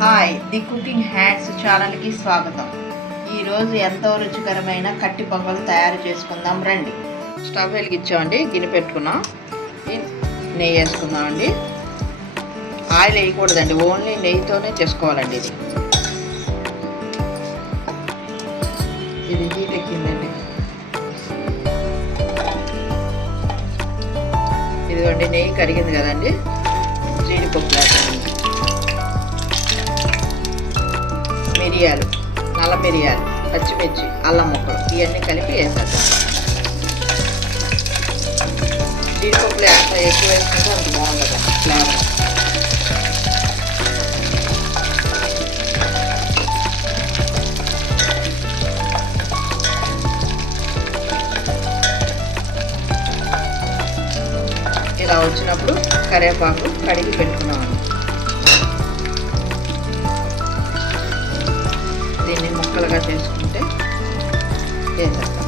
Hi the cooking hands ఛానల్కి స్వాగతం. ఈరోజు ఎంతో రుచికరమైన కట్టి పొంగల్ తయారు చేసుకుందాం రండి. స్టవ్ వెలిగించామండి, గిన్నె పెట్టుకున్నాం, నెయ్యి వేసుకుందామండి. ఆయిల్ వేయకూడదండి, ఓన్లీ నెయ్యితోనే చేసుకోవాలండి. ఇది హీట్ ఎక్కిందండి. ఇదిగోండి నెయ్యి కరిగింది కదండి. జీడిపప్పు వేస్తామండి, మిరియాలు, నల్ల మిరియాలు, పచ్చిమిర్చి, అల్లం ముక్కలు ఇవన్నీ కలిపి వేసేద్దాం. జీడిపప్పులు ఎంత ఎక్కువ వేసుకుంటే అంత బాగుంటుందండి ఫ్లేవర్. ఇలా వచ్చినప్పుడు కరివేపాకు కడిగి పెట్టుకున్నామండి. దీన్ని ముక్కలుగా చేసుకుంటే వేసేస్తాం.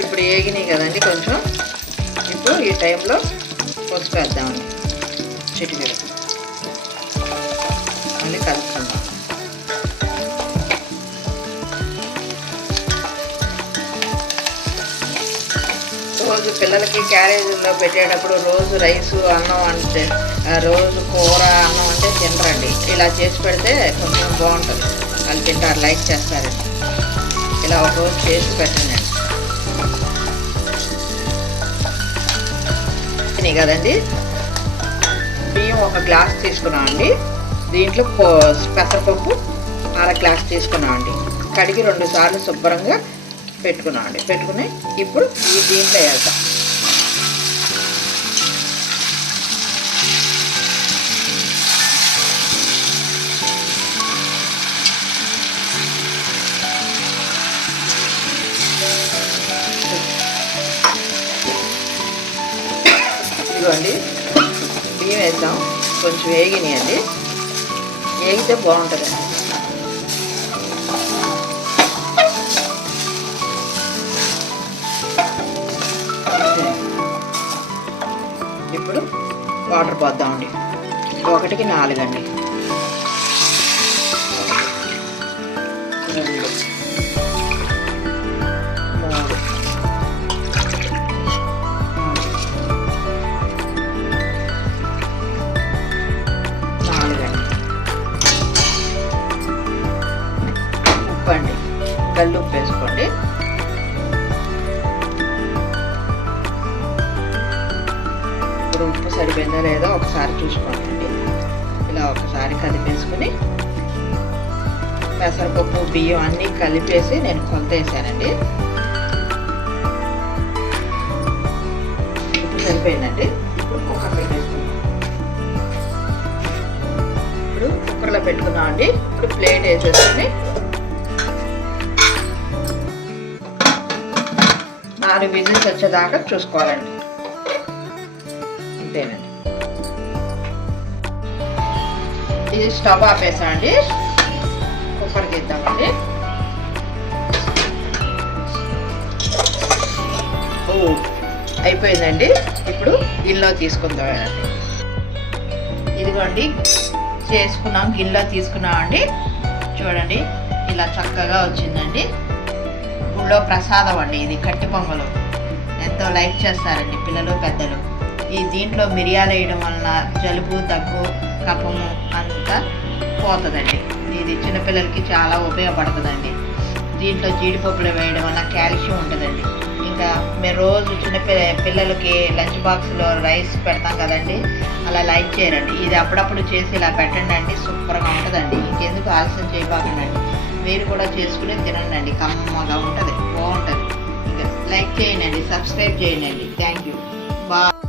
ఇప్పుడు వేగినాయి కదండి కొంచెం. ఇప్పుడు ఈ టైంలో పసుపు వేద్దామండి, చిటికెడు. మళ్ళీ కలుపుకుందాం. రోజు పిల్లలకి క్యారేజీలో పెట్టేటప్పుడు రోజు రైసు అన్నం అంటే, రోజు కూర అన్నం అంటే తినరండి. ఇలా చేసి పెడితే కొంచెం బాగుంటుంది, వాళ్ళు తింటారు, లైక్ చేస్తారండి. ఇలా ఒక రోజు చేసి పెట్టండి కదండి. బియ్యం ఒక గ్లాస్ తీసుకున్నామండి. దీంట్లో పెసరపప్పు అర గ్లాస్ తీసుకున్నామండి. కడిగి 2 సార్లు శుభ్రంగా పెట్టుకున్నామండి. పెట్టుకుని ఇప్పుడు ఈ దీంట్లో వేద్దాం. ఇదిగోండి బియ్యం వేద్దాం. కొంచెం వేగినాయండి, వేగితే బాగుంటుందండి. ఇప్పుడు వాటర్ పోద్దామండి. 1కి 4 అండి. 2, 3, 4 అండి. ఉప్పు అండి, కల్లు ఉప్పు వేసుకోండి. ఉప్పు సరిపోయిందా లేదా ఒకసారి చూసుకోండి. ఇలా ఒకసారి కలిపేసుకుని పెసరపప్పు బియ్యం అన్నీ కలిపేసి నేను కొలత వేసానండి. ఉప్పు సరిపోయిందండి. ఇప్పుడు కుక్కర్ పెట్టేసుకున్నాం. ఇప్పుడు కుక్కర్లో పెట్టుకున్నామండి. ఇప్పుడు ప్లేట్ వేసేసుకుని 4 విజిల్స్ వచ్చేదాకా చూసుకోవాలండి. అంతేనండి. ఇది స్టవ్ ఆపేసామండి. కుక్కర్ తీద్దామండి. అయిపోయిందండి. ఇప్పుడు గిన్నెలో తీసుకుందామండి. ఇదిగోండి చేసుకున్నాం, గిన్నెలో తీసుకున్నామండి. చూడండి ఇలా చక్కగా వచ్చిందండి. గుళ్ళో ప్రసాదం అండి ఇది, కట్టి పొంగలు. ఎంతో లైక్ చేస్తారండి పిల్లలు పెద్దలు. ఈ దీంట్లో మిరియాలు వేయడం వలన జలుబు, దగ్గు, కఫము అంతా పోతుందండి. ఇది చిన్నపిల్లలకి చాలా ఉపయోగపడుతుందండి. దీంట్లో జీడిపప్పులు వేయడం వల్ల కాల్షియం ఉంటుందండి. ఇంకా మేము రోజు పిల్లలకి లంచ్ బాక్స్లో రైస్ పెడతాం కదండి, అలా లైక్ చేయరండి. ఇది అప్పుడప్పుడు చేసి ఇలా పెట్టండి అండి, సూపర్గా ఉంటుందండి. ఇంకెందుకు ఆలస్యం చేయబాకండి, మీరు కూడా చేసుకుని తినండి. కమ్మగా ఉంటుంది, బాగుంటుంది. ఇంకా లైక్ చేయండి, సబ్స్క్రైబ్ చేయండి. Thank you. బాయ్.